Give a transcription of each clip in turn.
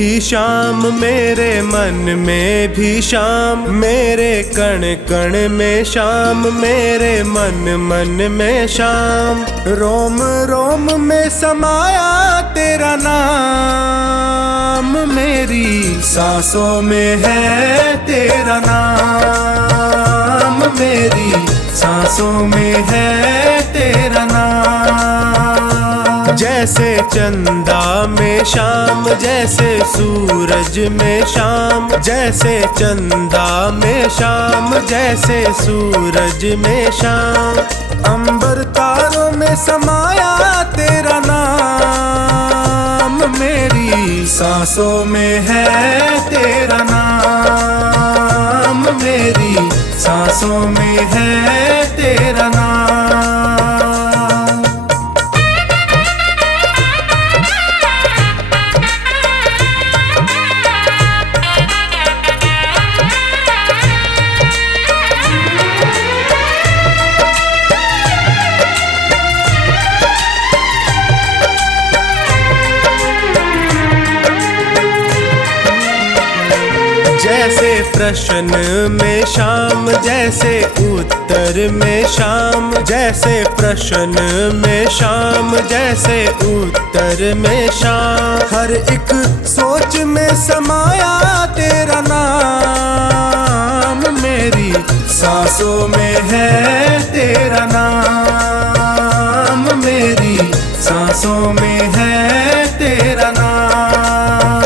भी शाम, मेरे मन में भी शाम, मेरे कण कण में शाम, मेरे मन मन में शाम। रोम रोम में समाया तेरा नाम, मेरी सांसों में है तेरा नाम, मेरी सांसों में है तेरा नाम। जैसे चंदा में शाम, जैसे सूरज में शाम, जैसे चंदा में शाम, जैसे सूरज में शाम। अंबर तारों में समाया तेरा नाम, मेरी सांसों में है तेरा नाम, मेरी सांसों में है तेरा नाम। जैसे प्रश्न में शाम, जैसे उत्तर में शाम, जैसे प्रश्न में शाम, जैसे उत्तर में शाम। हर एक सोच में समाया तेरा नाम, मेरी सांसों में है तेरा नाम, मेरी सांसों में है तेरा नाम।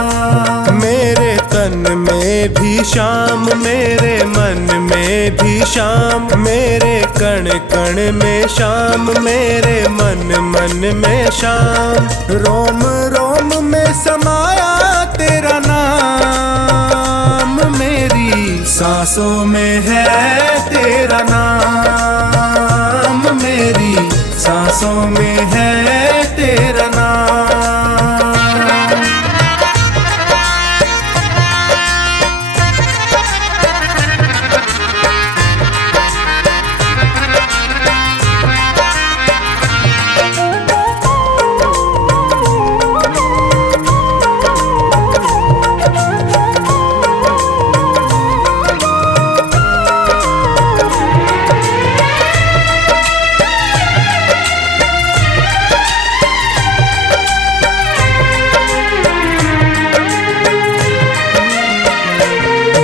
मेरे तन में भी शाम, मेरे मन में भी शाम, मेरे कण कण में शाम, मेरे मन मन में शाम। रोम रोम में समाया तेरा नाम, मेरी सांसों में है तेरा नाम, मेरी सांसों में है तेरा नाम।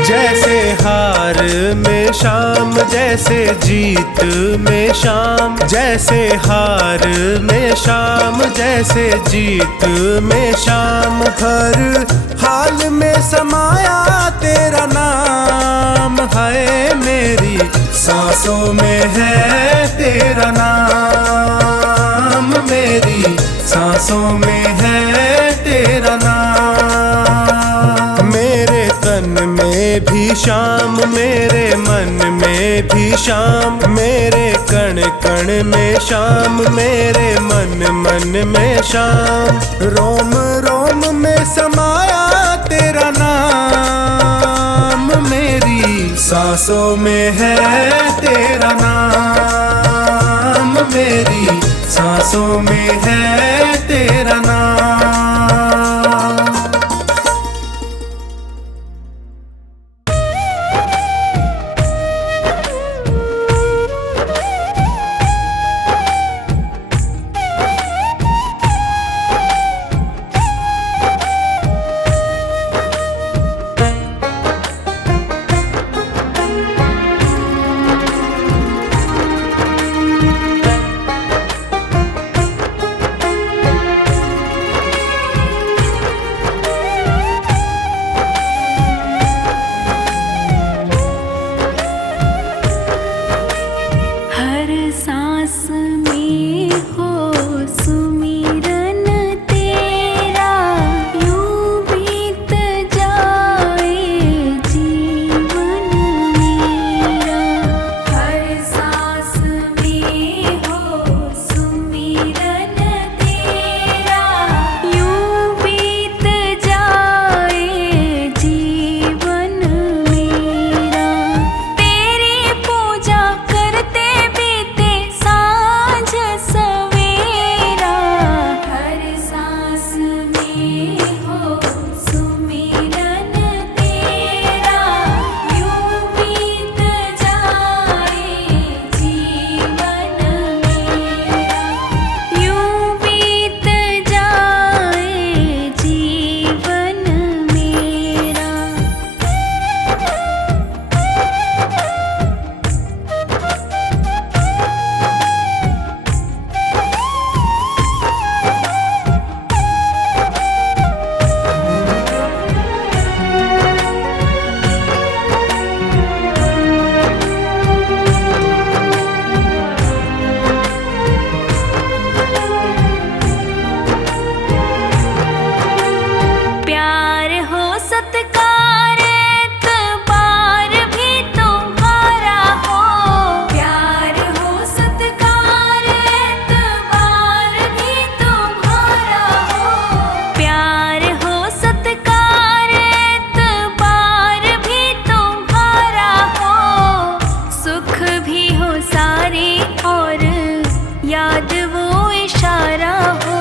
जैसे हार में शाम, जैसे जीत में शाम, जैसे हार में शाम, जैसे जीत में शाम। हर हाल में समाया तेरा नाम है, मेरी सांसों में है तेरा नाम, मेरी सांसों में है तेरा नाम। मेरे तन में भी शाम, मेरे मन में भी शाम, मेरे कण कण में शाम, मेरे मन मन में शाम। रोम रोम में समाया तेरा नाम, मेरी सांसों में है तेरा नाम, मेरी सांसों में है तेरा नाम। भी हो सारे और याद वो इशारा हो।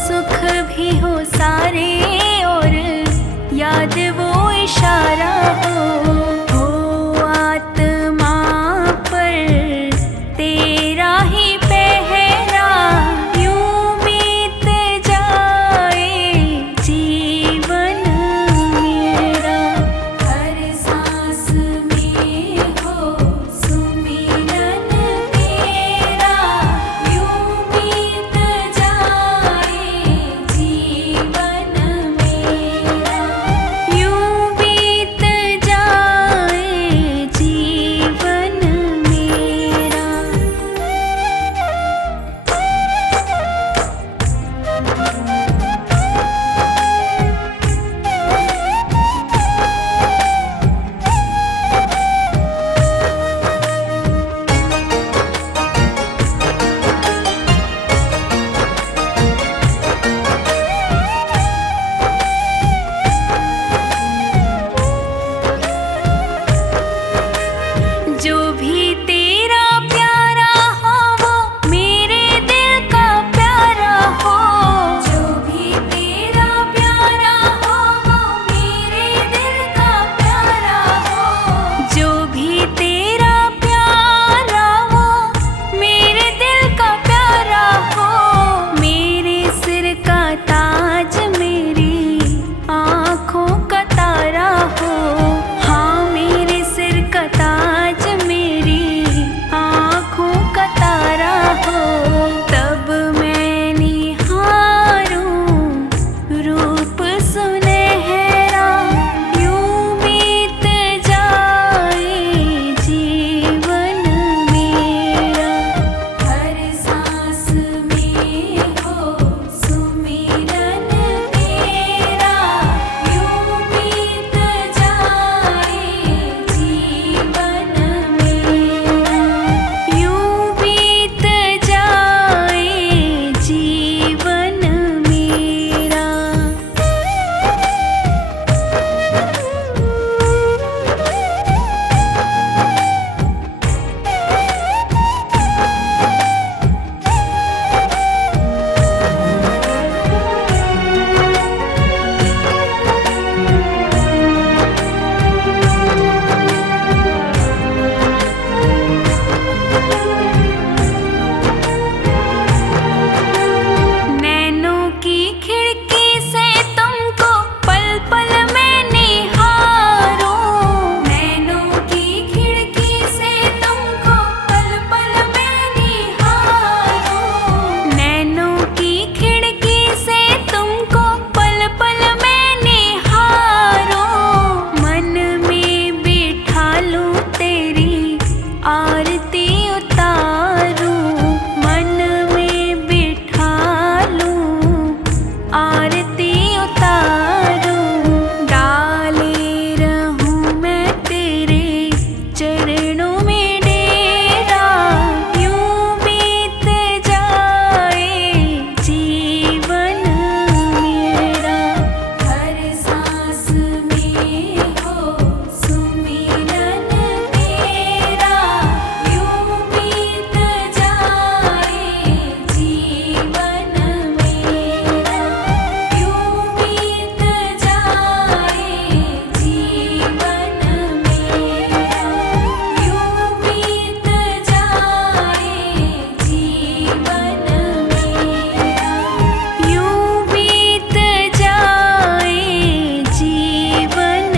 सुख भी हो सारे और याद वो इशारा हो। आत्मा पर तेरा ही पहरा यूं बीत जाए जीवन मेरा। हर सांस में हो सुमिरन तेरा यूं बीत जाए जीवन मेरा। यूं बीत जाए जीवन मेरा। जो भी तेरा प्यारा हो वो मेरे दिल का प्यारा हो। जो भी तेरा प्यारा हो वो मेरे दिल का प्यारा हो। जो भी तेरा प्यारा वो मेरे दिल का प्यारा हो। मेरे सिर का ताज मेरी आँखों का तारा हो। हाँ मेरे सिर का ताज मेरी आँखों का तारा हो। तब मैं निहारूं रूप सुनहरा यूं बीत जाए जीवन मेरा। हर सांस में हो सुमिरन तेरा यूं बीत जाए जीवन मेरा। यूं बीत जाए जीवन मेरा। नैनों की खिड़की से तुमको पल पल मैं निहारूं। नैनों की खिड़की से तुमको पल पल मैं निहारूं। नैनों की खिड़की से तुमको पल पल मैं निहारूं। मन में बिठा लूं तेरी आरती उतारूं। मन में बिठा लूं आरती उतारूं। डाले रहूं मैं तेरे चरणों में डेरा यूं बीत जाए जीवन मेरा। हर सांस में हो सुमिरन तेरा यूं बीत जाए जीवन मेरा। यूं बीत जाए जीवन मेरा। यूं बीत जाए जीवन मेरा। यूं बीत जाए जीवन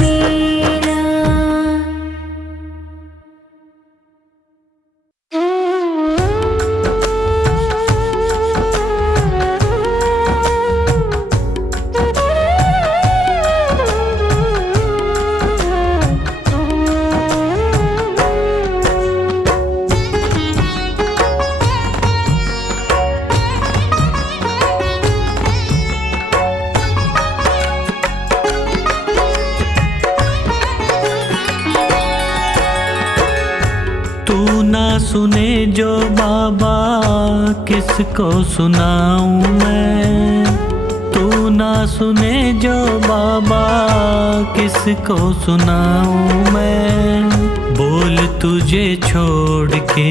मेरा। तू ना सुने जो बाबा किसको सुनाऊं मैं। तू ना सुने जो बाबा किसको सुनाऊं मैं। बोल तुझे छोड़ के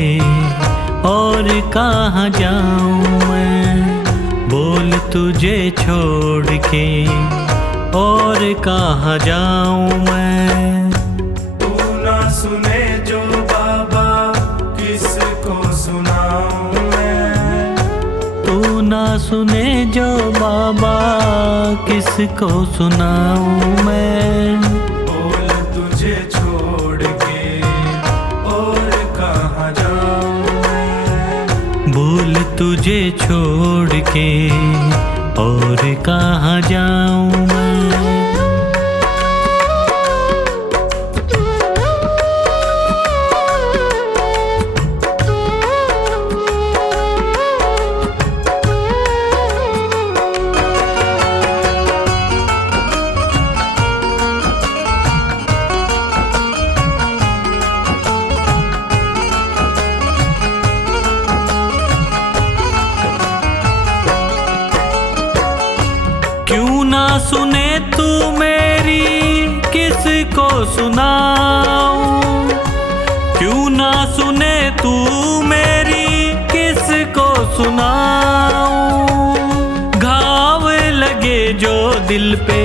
और कहाँ जाऊँ मैं, बोल तुझे छोड़ के और कहाँ जाऊँ मैं। तू ना सुने जो बाबा किसको सुनाऊं मैं, तू ना सुने जो बाबा किसको सुनाऊँ मैं। बोल तुझे छोड़ के और कहाँ जाऊं मैं, बोल तुझे छोड़ के और कहाँ जाऊँ मैं। क्यों ना सुने तू मेरी किसको सुनाऊं, क्यों ना सुने तू मेरी किसको सुनाऊं। घाव लगे जो दिल पे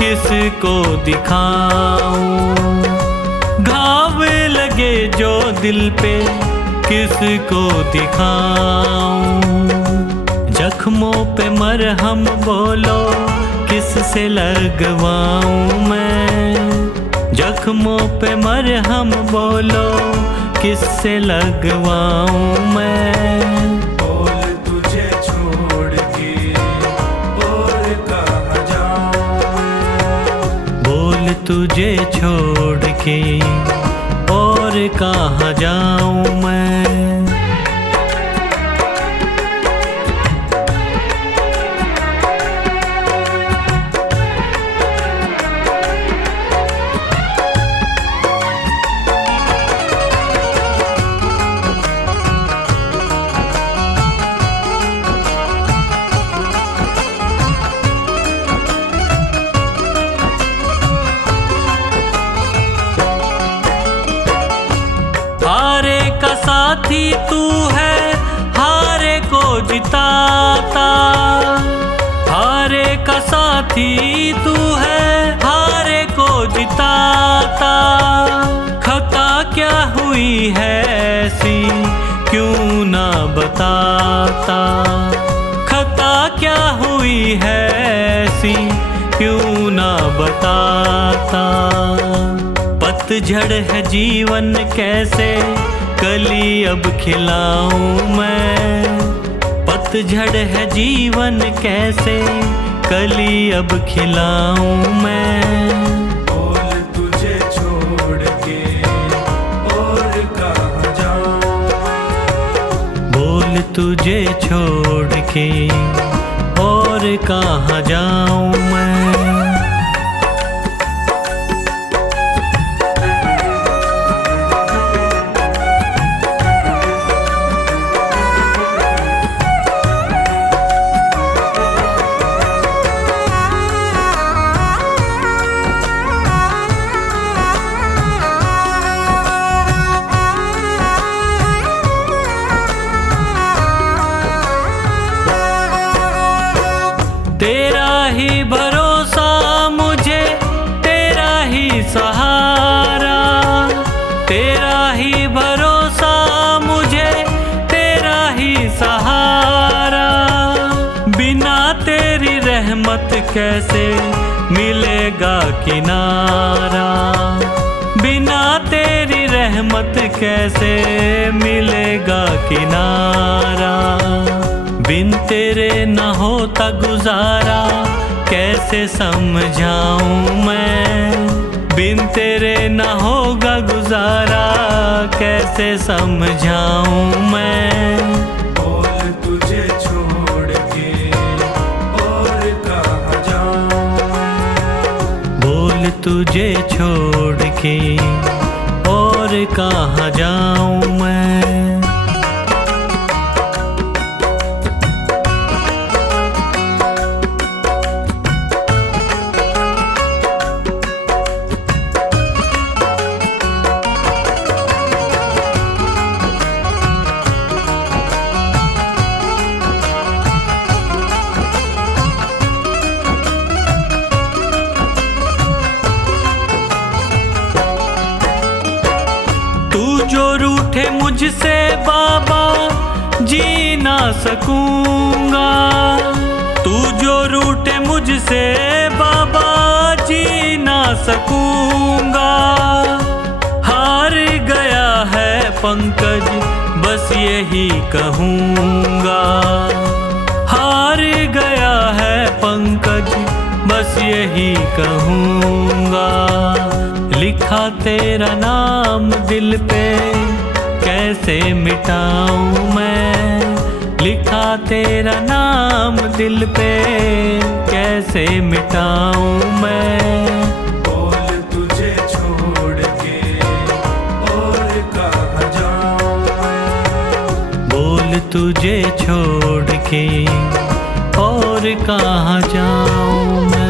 किसको दिखाऊं, घाव लगे जो दिल पे किसको दिखाऊं। जख्मों पे मरहम बोलो किससे लगवाऊं मैं, जख्मों पे मरहम बोलो किससे लगवाऊं मैं। बोल तुझे छोड़ के और कहाँ जाऊं मैं, बोल तुझे छोड़ के और कहाँ जाऊं मैं। हारे का साथी तू है, हारे को जिताता, हारे का साथी तू है, हारे को जिताता। खता क्या हुई है ऐसी क्यों ना बताता, खता क्या हुई है ऐसी क्यों ना बताता। पतझड़ है जीवन कैसे कली अब खिलाऊं मैं, पतझड़ है जीवन कैसे कली अब खिलाऊं मैं। बोल तुझे छोड़ के और कहाँ जाऊं मैं, बोल तुझे छोड़ के और कहाँ जाऊं मैं। तेरा ही भरोसा मुझे, तेरा ही सहारा, तेरा ही भरोसा मुझे, तेरा ही सहारा। बिना तेरी रहमत कैसे मिलेगा किनारा, बिना तेरी रहमत कैसे मिलेगा किनारा। बिन तेरे न होता गुजारा कैसे समझाऊं मैं, बिन तेरे न होगा गुजारा कैसे समझाऊं मैं। बोल तुझे छोड़ के और कहाँ जाऊं मैं, बोल तुझे छोड़ के और कहाँ जाऊं मैं। तुझसे बाबा जी ना सकूंगा। तू जो रूठे मुझसे बाबा जी ना सकूंगा। हार गया है पंकज बस यही कहूँगा। हार गया है पंकज बस यही कहूँगा। लिखा तेरा नाम दिल पे कैसे मिटाऊँ मैं। लिखा तेरा नाम दिल पे कैसे मिटाऊँ मैं। बोल तुझे छोड़ के और कहाँ जाऊँ मैं। बोल तुझे छोड़ के और कहाँ जाऊँ मैं।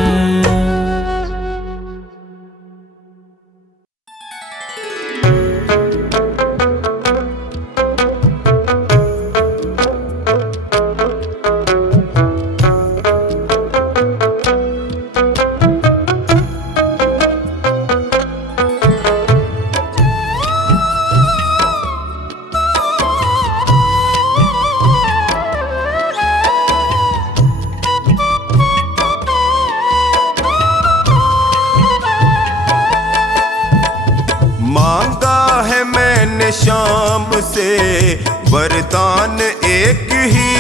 मांगा है मैंने शाम से वरदान एक ही।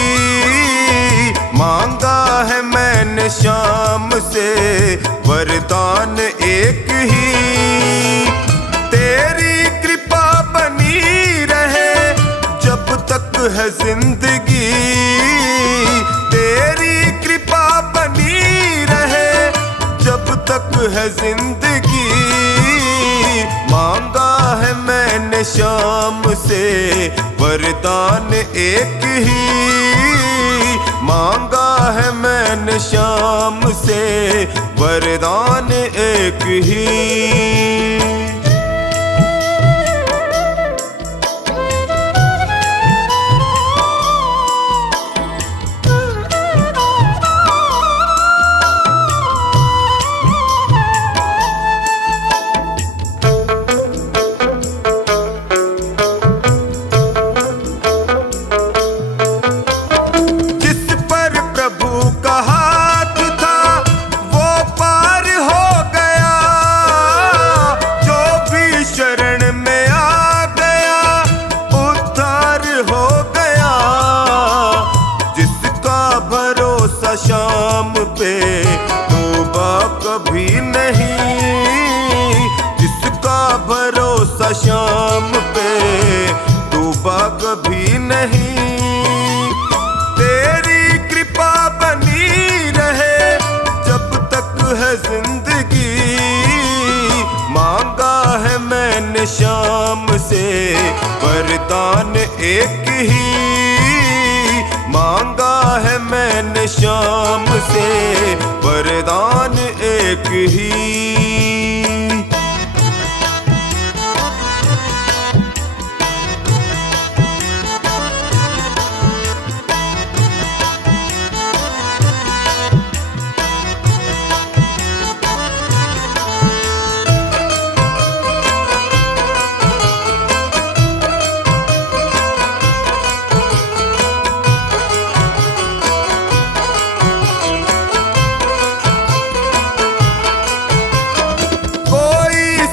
मांगा है मैंने शाम से वरदान एक ही। तेरी कृपा बनी रहे जब तक है जिंदगी। तेरी कृपा बनी रहे जब तक है जिंदगी। मांगा है मैंने शाम से वरदान एक ही। मांगा है मैंने शाम से वरदान एक ही। शाम पे तौबा कभी नहीं। जिसका भरोसा शाम पे तौबा कभी नहीं। तेरी कृपा बनी रहे जब तक है जिंदगी। मांगा है मैंने शाम से वरदान एक ही। मांगा है मैंने शाम से वरदान एक ही।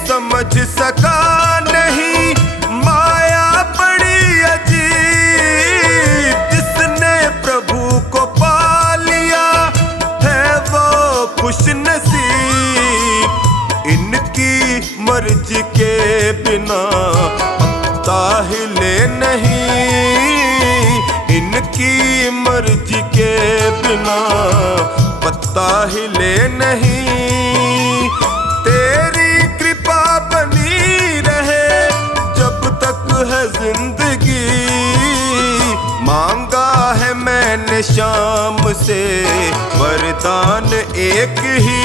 समझ सका नहीं माया बड़ी अजीब। जिसने प्रभु को पा लिया है वो खुश नसीब। इनकी मर्जी के बिना पत्ता हिले नहीं। इनकी मर्जी के बिना पत्ता हिले नहीं। तेरी कृपा बनी रहे जब तक है जिंदगी। मांगा है मैंने शाम से वरदान एक ही।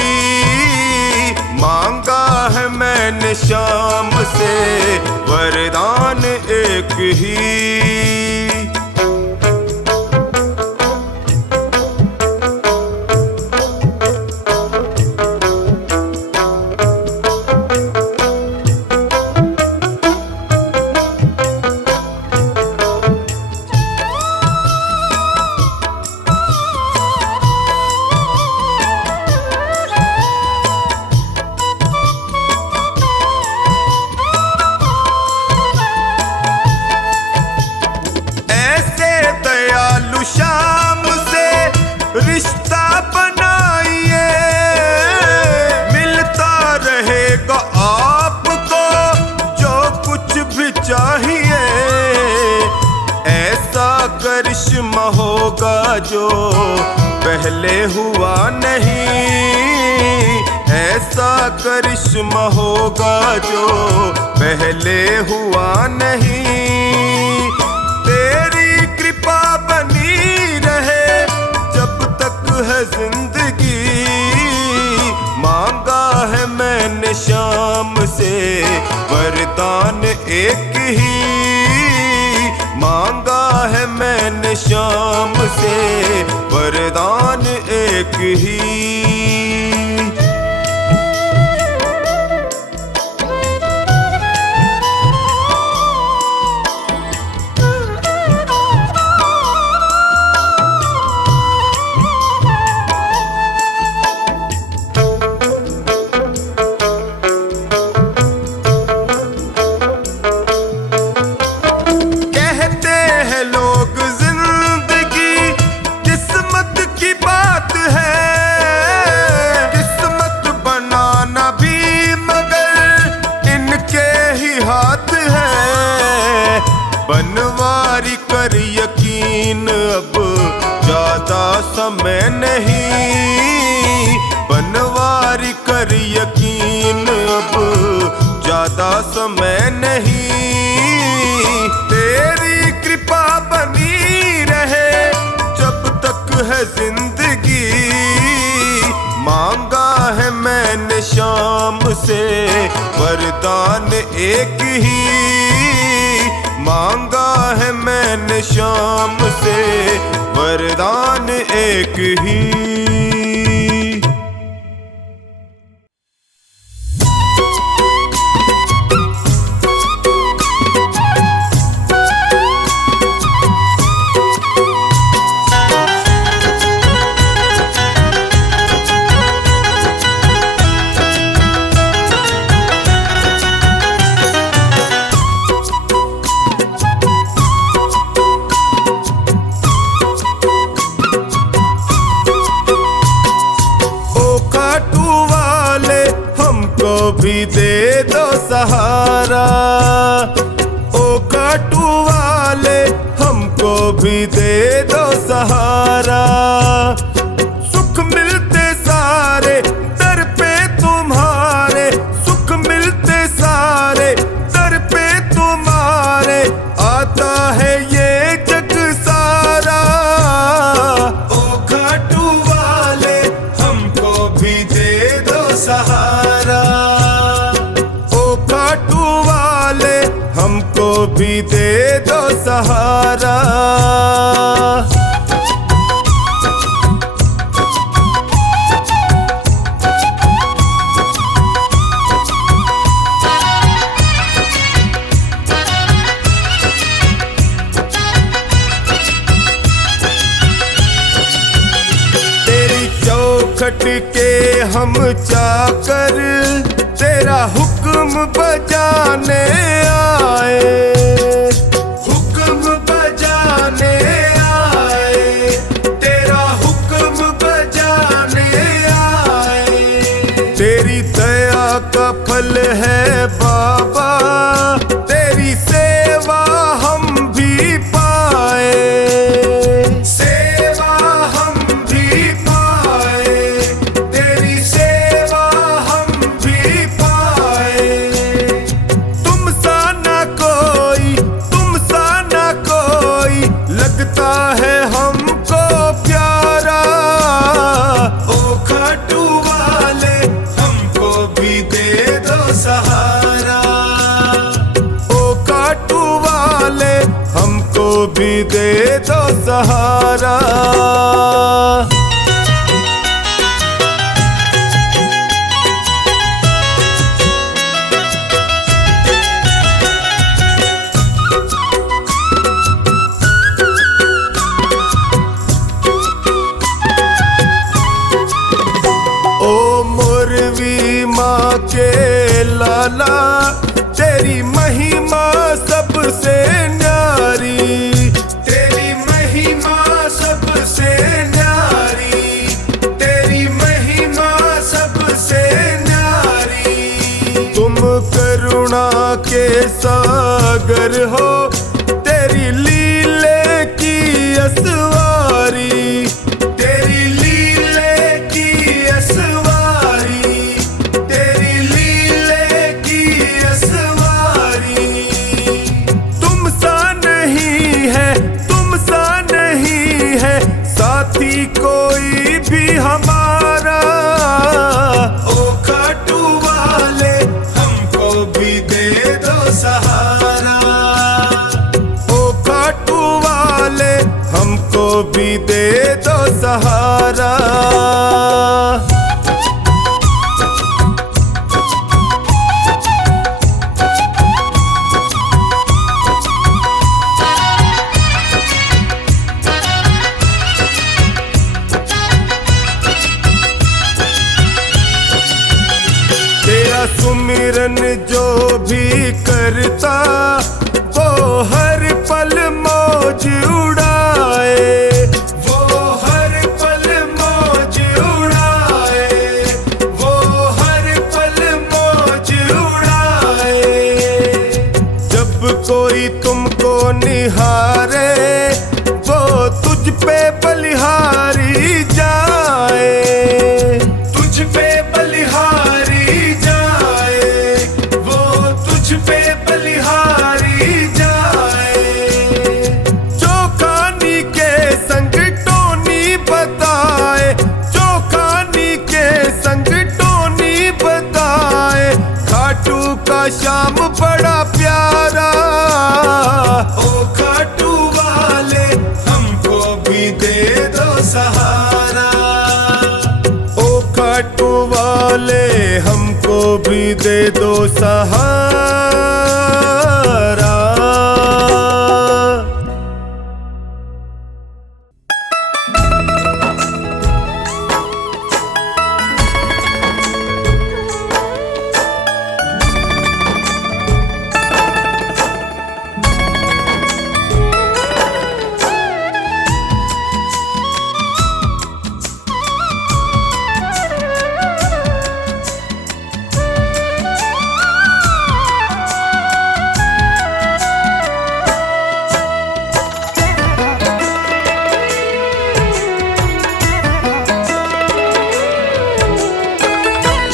मांगा है मैंने शाम से वरदान एक ही। शाम से रिश्ता बनाइए, मिलता रहेगा आपको जो कुछ भी चाहिए। ऐसा करिश्मा होगा जो पहले हुआ नहीं, ऐसा करिश्मा होगा जो पहले हुआ नहीं। तेरी कृपा बनी रहे जब तक है जिंदगी, मांगा है मैंने शाम से वरदान एक ही, मांगा है मैंने शाम से वरदान एक ही। बनवारी कर यकीन अब ज्यादा समय नहीं, बनवारी कर यकीन अब ज्यादा समय नहीं। तेरी कृपा बनी रहे जब तक है जिंदगी, मांगा है मैंने शाम से वरदान एक ही, मांगा है मैंने शाम से वरदान एक ही। भी दे दो सहारा, ओ काटू वाले हमको भी दे दो सहारा। सुख मिलते सारे दर पे तुम्हारे, सुख मिलते सारे दर पे तुम्हारे, आता है ये जग सारा। ओ काटू वाले हमको भी दे दो सहारा, हमको भी दे दो सहारा। तेरी चौखट के हम चाकर, तेरा हुक्म बजाने आए, हुक्म बजाने आए, तेरा हुक्म बजाने आए। तेरी दया का फल है बाबा, तेरी सेवा हम भी पाए, सेवा हम भी पाए, तेरी सेवा हम भी पाए। तुम सा ना कोई, तुम सा ना कोई लगता है हमको प्यारा। ओ खाटू वाले हमको भी दे दो सहारा, ओ खाटू वाले हमको भी दे दो सहारा। माँ के लाला तेरी महिमा सबसे न्यारी, तेरी महिमा सागर हो तेरी लीले की असवारी, तेरी लीले की असवारी, तेरी लीले की असवारी। तुम सा नहीं है, तुम सा नहीं है साथी कोई भी हमारा। ओ खाटू वाले हमको भी दे दो सहारा, ओ खाटू वाले हमको भी दे दो सहारा। तेरा सुमिरन जो भी करता वो हर पल मौज उड़ाए, वो हर पल मौज उड़ाए, वो हर पल मौज उड़ाए। जब कोई तुमको निहारे वो तुझ पे बलिहारी जाए, तुझ पे बलिहारी जाए, वो तुझ पे बलिहारी जाए। चौखानी के संग टोनी बताए, चौखानी के संग टोनी बताए, खाटू का श्याम बड़ा प्यारा। ओ खाटू वाले हमको भी दे दो सहारा, ओ खाटू वाले हमको भी दे दो सहारा।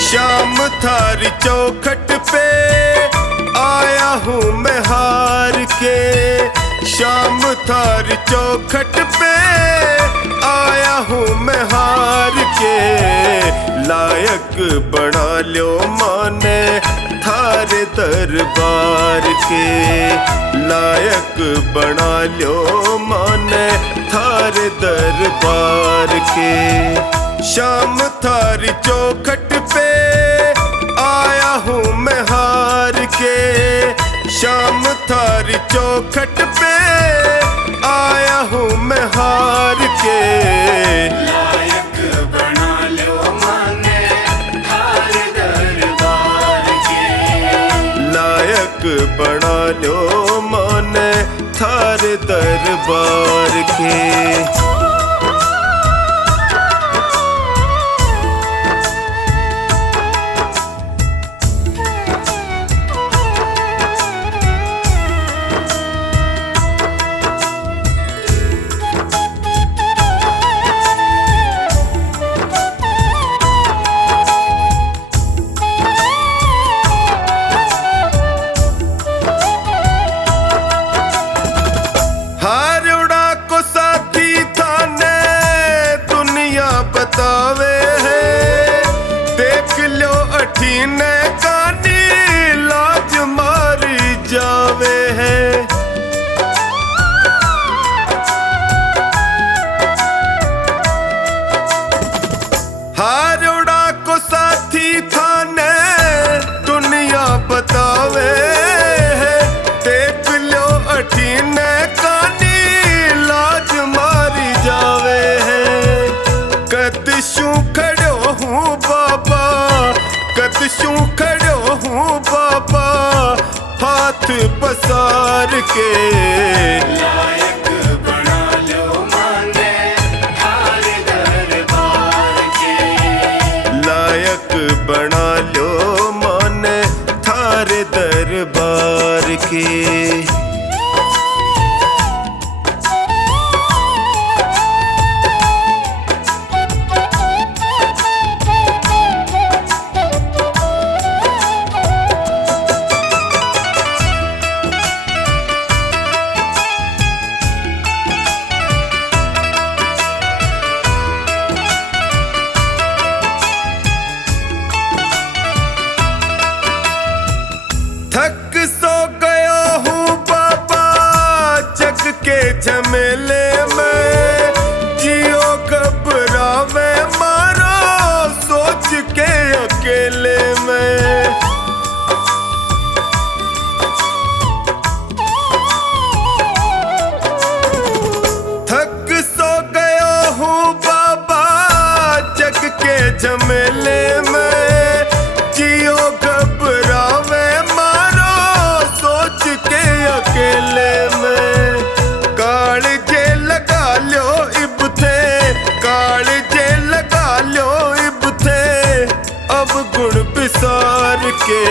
शाम थारी चौखट पे आया हूँ मैं हार के, शाम थारी चौखट पे आया हूँ मैं हार के। लायक बना लो माने थारे दरबार के, लायक बना लो माने थारे दरबार के। शाम थारी चौखट पे आया हूँ मैं हार के, शाम थारी चौखट पे आया हूँ मैं हार के। लायक बना लो माने थारे दरबार के, लायक बना लो माने थारे दरबार के। शू के झमेले में जियो घबरावे मारो सोच के अकेले में। थक सो गया हूँ बाबा जग के झमेले में जियो घबरावे मारो सोच के अकेले में। कालजे लगा लो इब थे, कालजे लगा लो इब थे, अब गुण बिसार के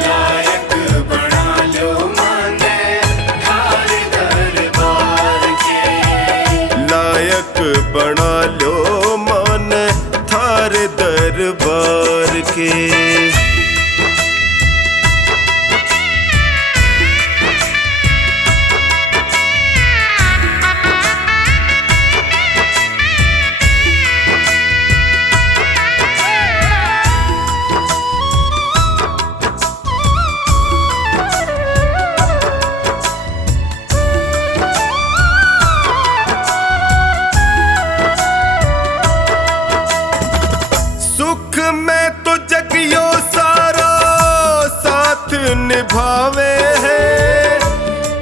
लायक बना लो माने थारे दरबार के। लायक बना लो मान थारे दरबार के। सुख में तो जगियो सारा साथ निभावे है,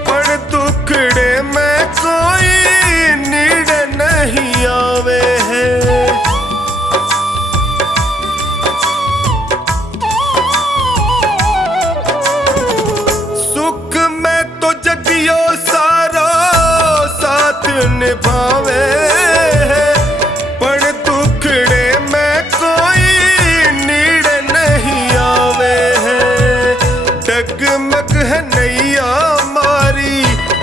पर दुखड़े में कोई नीड़ नहीं आवे है। सुख में तो जगियो सारा साथ निभावे है, पर दुखड़े में कोई नीड़ नहीं आवे है। डगमग है नैया मारी,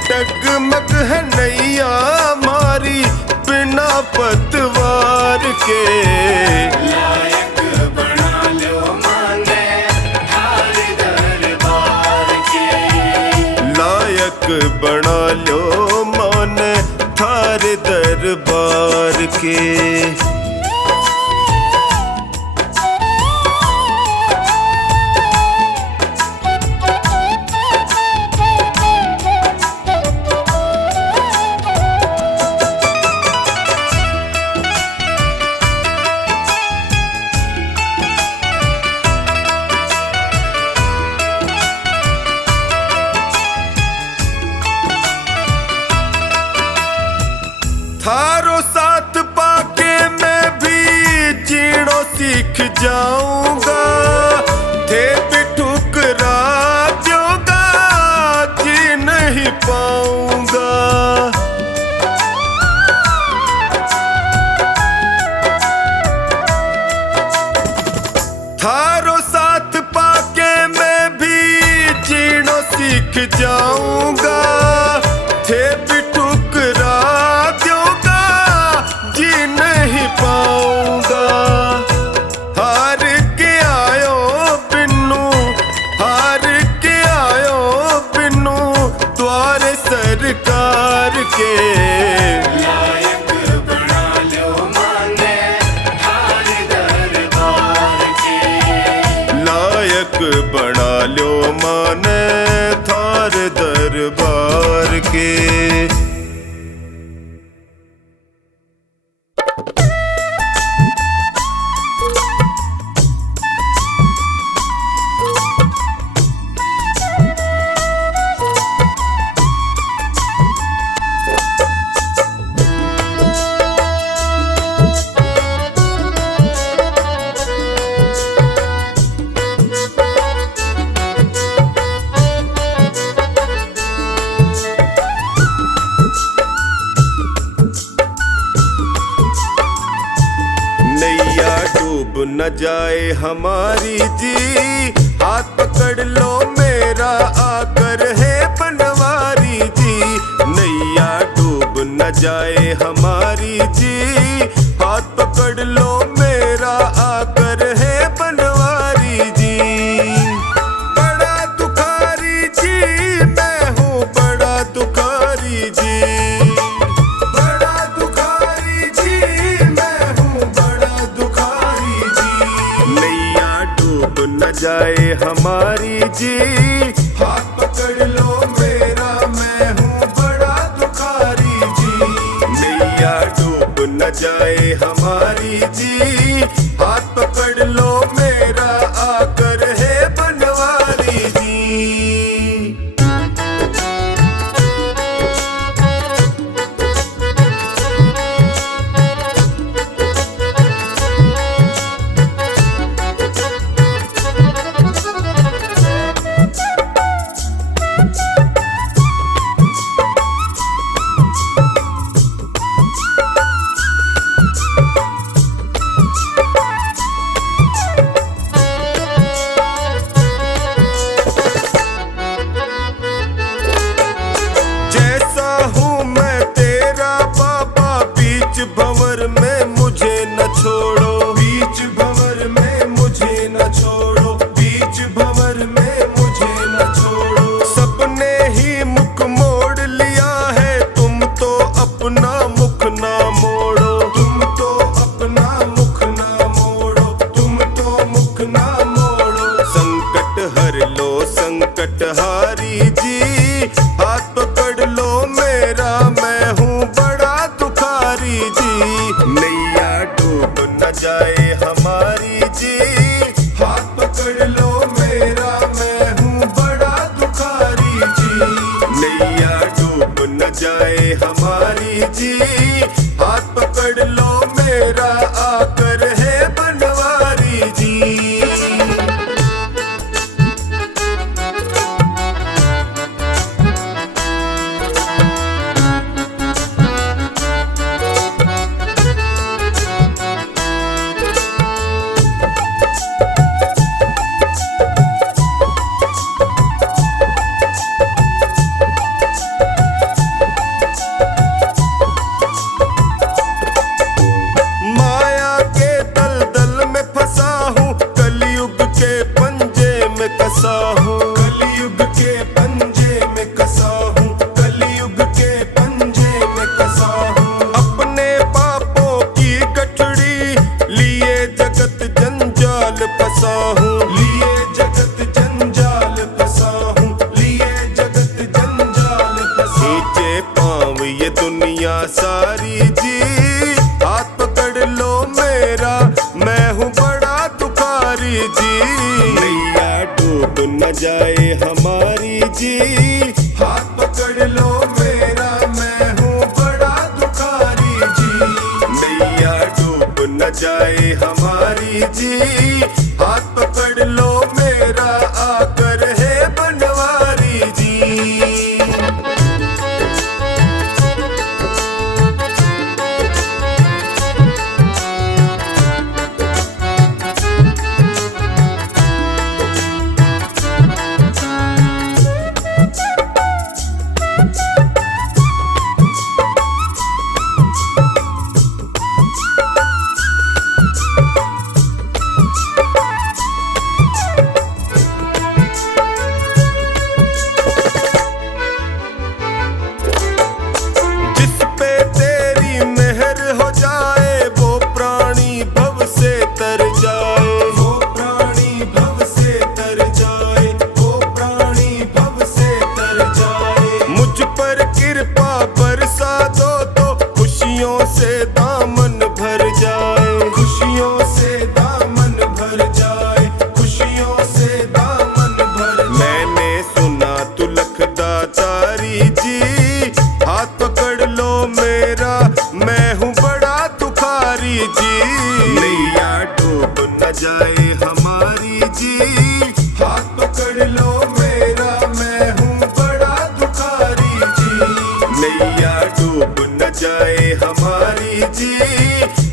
डगमग है नैया मारी बिना पतवार के। लायक बना लो माने थारे दरबार के। लायक बना लो मान थारे दरबार के। थारो साथ पाके मैं भी जीणो सीख जाऊंगा, थे भी ठुकरा दोगा जी नहीं पाऊंगा। थारो साथ पाके मैं भी जीणो सीख जाऊंगा, थे भी ठुकरा दोगा जी नहीं पाऊंगा। हार के आयो बिन्नू, हार के आयो बिन्नू द्वारे सरकार के। लायक बना लो माने थारे दरबार के। लायक बना लो माने थारे दरबार के। न जाए हमारी जी, हाथ पकड़ लो मेरा आकर है बनवारी जी। नैया डूब न जाए हमारी जी, हाथ पकड़ लो मेरा आकर है बनवारी जी। बड़ा दुखारी जी मैं हूँ, बड़ा दुखारी जी। न जाए हमारी जी, हाथ पकड़ लो मेरा मैं हूँ बड़ा जाए हमारी जी, हाथ पकड़ लो मेरा आकर है बनवारी जी। जैसा हूँ मैं तेरा बाबा, बीच भंवर में मुझे न छोड़ो, बीच भंवर में मुझे न छोड़ो, बीच भंवर में मुझे न छोड़ो। सबने ही मुख मोड़ लिया है, तुम तो अपना मुख ना मोड़ो, तुम तो अपना मुख ना मोड़ो, तुम तो मुख ना मोड़ो। संकट हर लो संकट हारी जी, हाथ पकड़ लो मेरा मैं हूँ बड़ा दुखारी जी। नैया डूब न जाए हमारी जी, हाथ पकड़ लो मेरा मैं हूँ बड़ा दुखारी जी। नैया डूब न जाए हमारी जी, हाथ पकड़ लो मेरा आकर है बनवारी जी। माया के दलदल में फंसा हूँ, कलयुग के पंजे में कसा हूँ, कलयुग के पंजे में कसा हूँ, कलयुग के पंजे में कसा हूँ। अपने पापों की गठड़ी लिए जगत जंजाल फंसा हूँ, लिए जगत जंजाल फंसा हूँ, लिए जगत जंजाल फंसा। नीचे पाँव ये दुनिया सारी जी, हाथ पकड़ लो मेरा मैं हूँ बड़ा दुखारी जी। नैया डूब न जाए हमारी जी, हाथ पकड़ लो मेरा मैं हूँ बड़ा दुखारी जी। नैया डूब न जाए हमारी जी, हाथ पकड़ लो मेरा आकर है बनवारी जी। जिस पे तेरी मेहर हो जाए, वो प्राणी भव से तर जाए, वो प्राणी भव से तर जाए, वो प्राणी भव से तर जाए। मुझ पर कृपा बरसा दो तो खुशियों से दामन भर जाए, खुशियों से दामन भर जाए, खुशियों से दामन भर। मैंने सुना तू लखदातारी जी, हाथ पकड़ लो मेरा मैं हूँ बड़ा दुखारी जी। नैया डूब न जाए हमारी जी, हाथ पकड़ लो मेरा मैं हूँ बड़ा दुखारी जी। नैया डूब न जाए हमारी जी,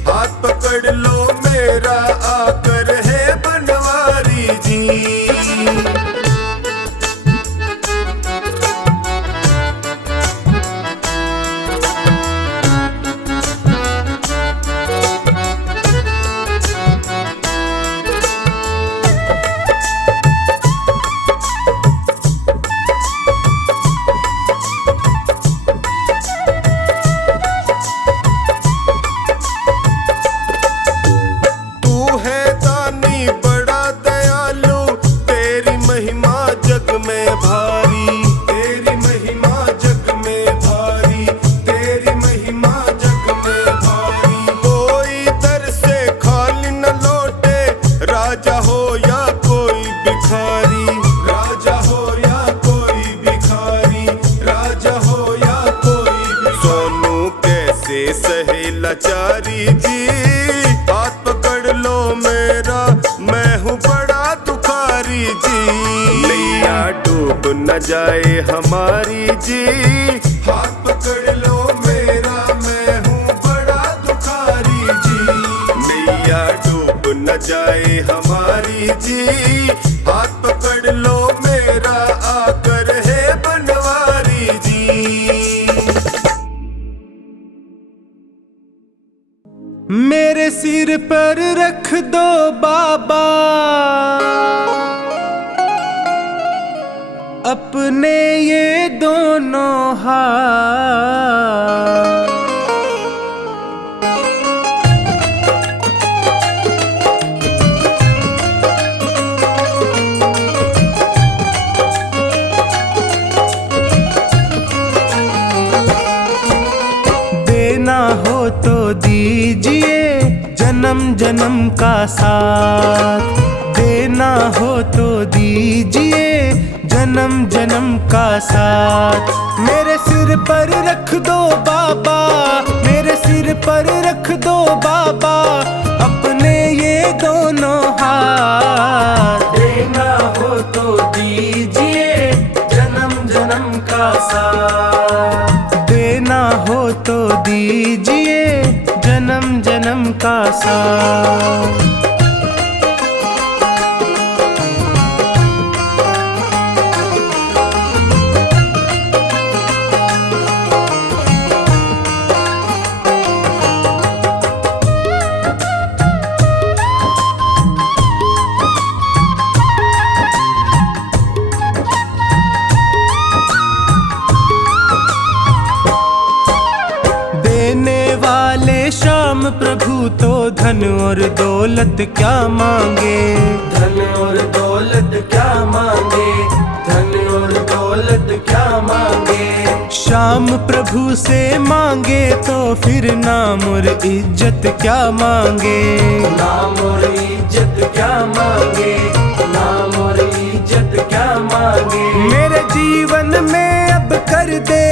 हाथ पकड़ लो मेरा आकर है बनवारी जी। लाचारी जी, हाथ पकड़ लो मेरा, मैं हूँ बड़ा दुखारी जी। नैया डूब न जाए हमारी जी, हाथ पकड़ लो मेरा, मैं हूँ बड़ा दुखारी जी। नैया डूब न जाए हमारी जी, हाथ पकड़ लो मेरा, आकर है बनवारी जी। मेरे सिर पर रख दो बाबा अपने ये दोनों हाथ। देना हो तो दीजिए जन्म जन्म का साथ, देना हो तो दीजिए जन्म जन्म का साथ। मेरे सिर पर रख दो बाबा, मेरे सिर पर रख दो बाबा अपने ये दोनों हाथ। देना हो तो दीजिए जन्म जन्म का साथ, देना हो तो दीजिए जन्म जन्म का साथ। श्याम प्रभु तो धन और दौलत क्या मांगे, धन और दौलत क्या मांगे, धन और दौलत क्या मांगे। श्याम प्रभु से मांगे तो फिर नाम और इज्जत क्या मांगे, नाम और इज्जत क्या मांगे, नाम और इज्जत क्या मांगे। मेरे जीवन में अब कर दे,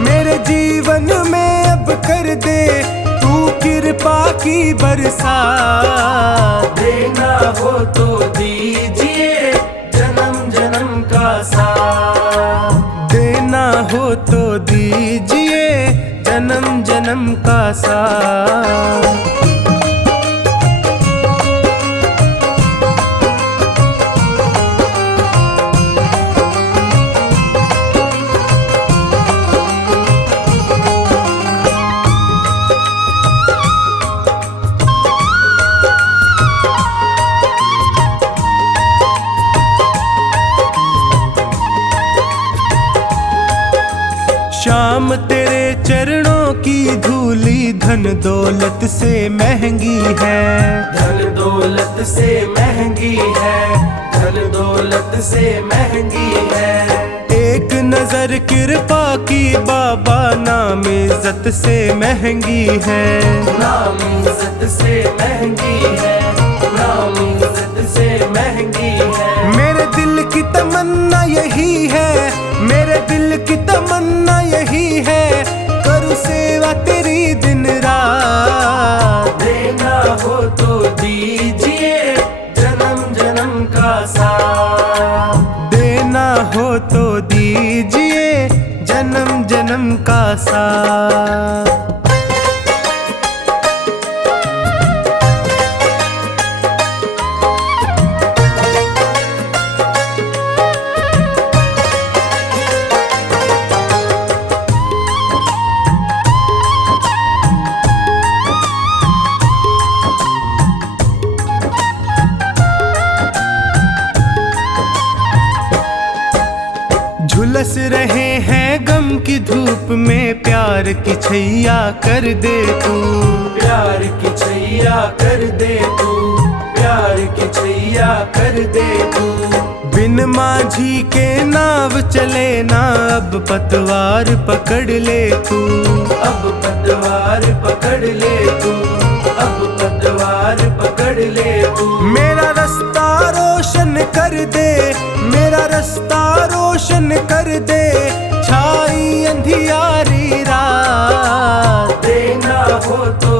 मेरे जीवन में अब कर दे तू कृपा की बरसात। देना हो तो दीजिए जन्म जन्म का साथ, देना हो तो दीजिए जन्म जन्म का साथ। श्याम तेरे चरणों की धूली धन दौलत से महंगी है, धन दौलत से महंगी है, धन दौलत से महंगी है। एक नजर कृपा की बाबा नाम इज्जत से महंगी है, नाम इज्जत से महंगी है, नाम इज्जत से महंगी है। मेरे दिल की तमन्ना यही है, मेरे दिल की तमन्ना यही है, करूँ सेवा तेरी दिन रात। देना हो तो दीजिए जन्म जन्म का साथ, देना हो तो दीजिए जन्म जन्म का साथ। झुलस रहे हैं गम की धूप में, प्यार की छैया कर दे तू, प्यार की छैया कर दे तू, प्यार की छैया कर दे तू। बिन माझी के नाव चले ना, अब पतवार पकड़ ले तू, अब पतवार पकड़ ले तू, अब पतवार पकड़ ले तू। मेरा रास्ता रोशन कर दे, मेरा रास्ता रोशन कर दे, छाई अंधियारी रात। देना हो तो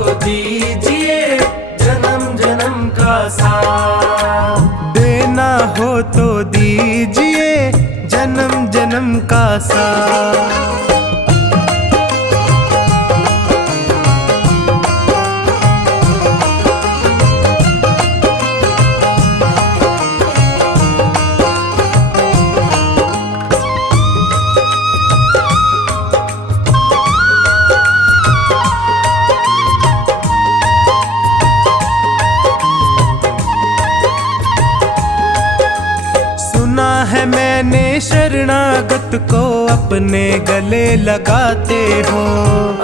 रात को अपने गले लगाते हो,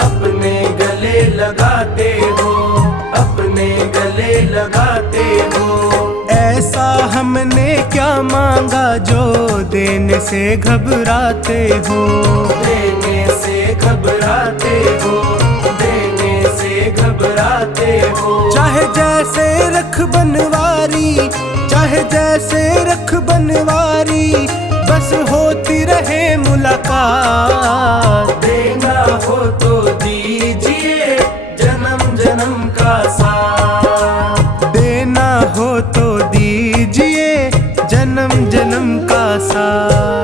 अपने गले लगाते हो, अपने गले लगाते हो। ऐसा हमने क्या मांगा जो देने से घबराते हो, देने से घबराते हो, देने से घबराते हो। चाहे जैसे रख बनवारी, चाहे जैसे रख बनवारी, बस होती रहे मुलाकात। देना हो तो दीजिए जन्म जन्म का साथ, देना हो तो दीजिए जन्म जन्म का साथ।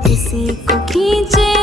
किसी को खींचे